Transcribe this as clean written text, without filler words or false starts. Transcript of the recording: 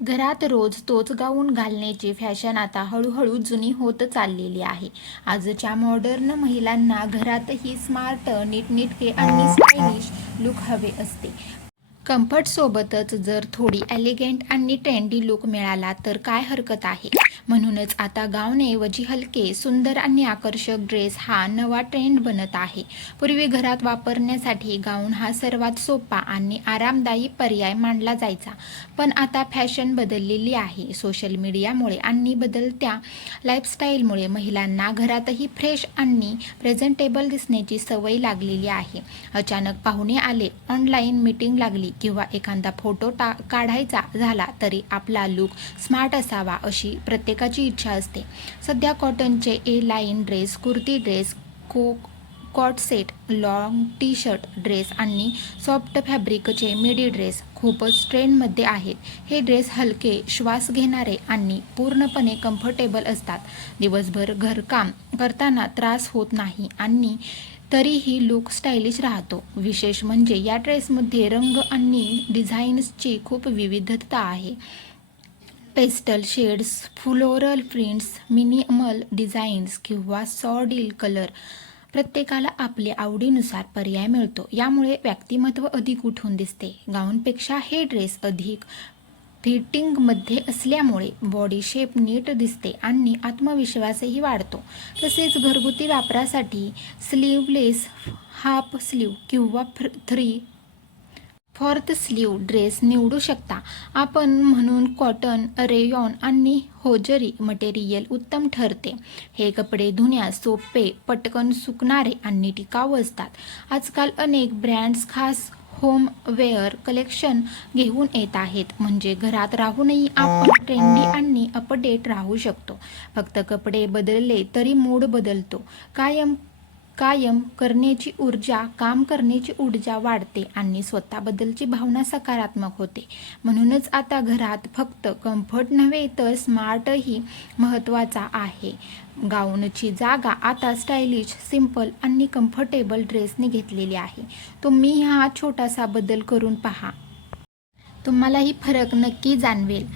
घरात रोज तोच गाऊन घालण्याची फॅशन आता हळूहळू जुनी होत चाललेली आहे. आजच्या मॉडर्न महिलांना घरातही स्मार्ट, नीटनेटके आणि स्टायलिश लुक हवे असते. कम्फर्टसोबतच जर थोडी एलिगंट आणि ट्रेंडी लुक मिळाला तर काय हरकत आहे. म्हणूनच आता गाऊनऐवजी हलके, सुंदर आणि आकर्षक ड्रेस हा नवा ट्रेंड बनत आहे. पूर्वी घरात वापरण्यासाठी गाऊन हा सर्वात सोपा आणि आरामदायी पर्याय मानला जायचा. पण आता फॅशन बदललेली आहे. सोशल मीडियामुळे आणि बदलत्या लाईफस्टाईलमुळे महिलांना घरातही फ्रेश आणि प्रेझेंटेबल दिसण्याची सवय लागलेली आहे. अचानक पाहुणे आले, ऑनलाईन मीटिंग लागली किंवा एखादा फोटो काढायचा झाला तरी आपला लुक स्मार्ट असावा अशी प्रत्येकाची इच्छा असते. सध्या कॉटनचे A line dress, kurti dress, coord set, long T shirt dress आणि सॉफ्ट फॅब्रिकचे मिडी ड्रेस खूपच ट्रेंडमध्ये आहेत. हे ड्रेस हलके, श्वास घेणारे आणि पूर्णपणे कम्फर्टेबल असतात. दिवसभर घरकाम करताना त्रास होत नाही आणि तरीही लुक स्टायलिश राहतो. विशेष म्हणजे या ड्रेसमध्ये रंग आणि डिझाईन्सची खूप विविधता आहे. Pastel shades, floral prints, minimal designs किंवा सॉडिल कलर, प्रत्येकाला आपल्या आवडीनुसार पर्याय मिळतो. यामुळे व्यक्तिमत्व अधिक उठून दिसते. गाऊनपेक्षा हे ड्रेस अधिक फिटिंगमध्ये असल्यामुळे बॉडी शेप नीट दिसते आणि आत्मविश्वासही वाढतो. तसेच घरगुती वापरासाठी स्लीवलेस, हाफ स्लीव किंवा 3/4 स्लीव ड्रेस निवडू शकता आपण. म्हणून कॉटन, रेयॉन आणि होजरी मटेरियल उत्तम ठरते. हे कपडे धुण्यास सोपे, पटकन सुकणारे आणि टिकाऊ असतात. आजकाल अनेक ब्रँड्स खास होमवेअर कलेक्शन घेऊन येत आहेत. म्हणजे घरात राहूनही आपण ट्रेंडी आणि अपडेट राहू शकतो. फक्त कपडे बदलले तरी मूड बदलतो. काम करण्याची ऊर्जा वाढते आणि स्वतःबद्दलची भावना सकारात्मक होते. म्हणूनच आता घरात फक्त कम्फर्ट नव्हे तर स्मार्टही महत्त्वाचा आहे. गाऊनची जागा आता स्टायलिश, सिंपल आणि कम्फर्टेबल ड्रेसने घेतलेली आहे. तुम्ही हा छोटासा बदल करून पहा. तुम्हालाही फरक नक्की जाणवेल.